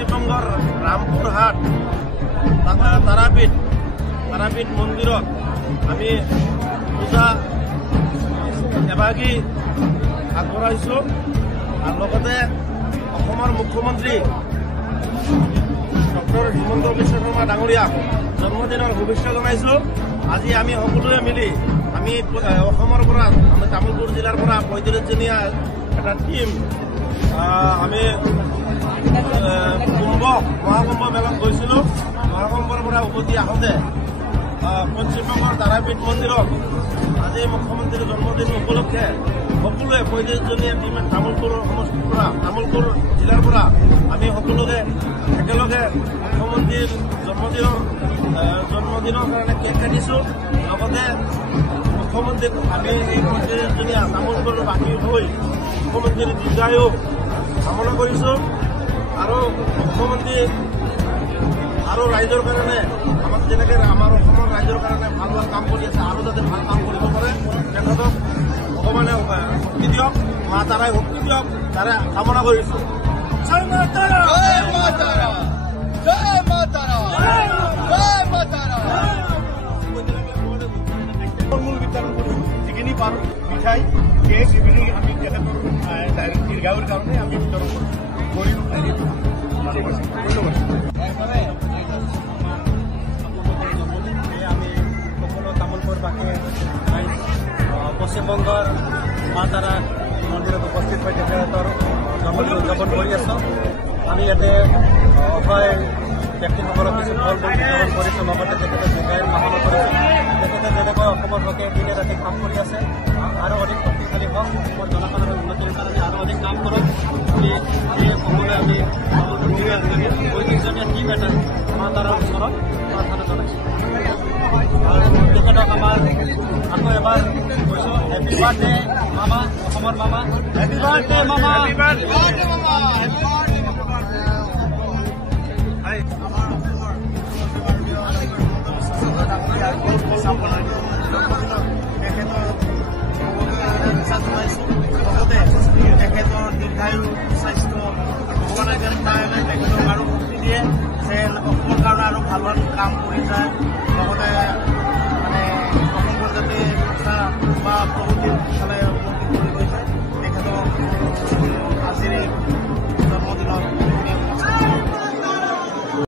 পশ্চিমবঙ্গৰ ৰামপুৰহাট তাৰাপীঠ মন্দিৰত আমি পূজা এভাগী আগবঢ়াইছোঁ আৰু লগতে অসমৰ মুখ্যমন্ত্ৰী ডক্টৰ হিমন্ত বিশ্ব শৰ্মা ডাঙৰীয়াক জন্মদিনৰ শুভেচ্ছা জনাইছোঁ। আজি আমি সকলোৱে মিলি আমি অসমৰ পৰা আমি তামুলপুৰ জিলাৰ পৰা 35জনীয়া এটা টীম আমি মহাকুম্ভ মেলাত গৈছিলোঁ। মহাকুম্ভৰ পৰা উভতি আহোঁতে পশ্চিমবংগৰ তাৰাপীঠ মন্দিৰত আজি মুখ্যমন্ত্ৰীৰ জন্মদিন উপলক্ষে সকলোৱে 35জনীয়া টীমে তামুলপুৰ সমষ্টিৰ পৰা তামুলপুৰ জিলাৰ পৰা আমি সকলোকে একেলগে মুখ্যমন্ত্ৰীৰ জন্মদিনৰ কাৰণে কেক কাটিছোঁ। লগতে মুখ্যমন্ত্ৰীক আমি এই 35জনীয়া তামুলপুৰৰ বাকী হৈ মুখ্যমন্ত্ৰীৰ দীৰ্ঘায়ু কামনা কৰিছোঁ আৰু মুখ্যমন্ত্ৰী আৰু ৰাইজৰ কাৰণে আমাক যেনেকৈ আমাৰ অসমৰ ৰাইজৰ কাৰণে ভাল ভাল কাম কৰি আছে আৰু যাতে ভাল কাম কৰিব পাৰে তেখেতক ভগৱানে শক্তি দিয়ক, মা তাৰাই শক্তি দিয়ক, তাৰে কামনা কৰিছোঁ। জয় মা তাৰা, জয় মা তাৰা, জয় মা তাৰা, জয় মা তাৰা। ফল-মূল বিতৰণ কৰি যিখিনি পাৰোঁ মিঠাই কেক এইবিলাক আমি তেখেতৰ দীৰ্ঘায়ুৰ কাৰণে আমি বিতৰণ কৰিলোঁ। ধন্যবাদ। আমি সকলো তামোলপুৰবাসী পশ্চিমবংগৰ মা তাৰা মন্দিৰত উপস্থিত হৈ তেখেতৰ জন্মদিন উদযাপন কৰি আছোঁ। আমি ইয়াতে অসহায় ব্যক্তিসকলক কিছু ফল মূল বিতৰণ কৰিছোঁ, লগতে তেখেতে দীৰ্ঘায়ু কামনা কৰিছোঁ। তেখেতে যেনেকৈ অসমৰ হকে দিনে ৰাতি কাম কৰি আছে আৰু অধিক শক্তিশালী হওক, অসমৰ জনসাধাৰণৰ উন্নতিৰ কাৰণে আৰু অধিক কাম কৰক বুলি সকলোৱে আমি 35জনীয়া টীম এটা মা তাৰাৰ ওচৰত প্ৰাৰ্থনা জনাইছোঁ। আৰু তেখেতক আমাৰ আকৌ এবাৰ কৈছোঁ হেপী বাৰ্থডে মামা, অসমৰ মামা, হেপী বাৰ্থডে মামা, হেপী বাৰ্থডে মামা, হেপী বাৰ্থডে তেখেতৰ দীৰ্ঘায়ু স্বাস্থ্য ভগৱানে যেন তেখেতক আৰু শক্তি দিয়ে যে অসমৰ কাৰণে আৰু ভাল ভাল কাম কৰি যায়।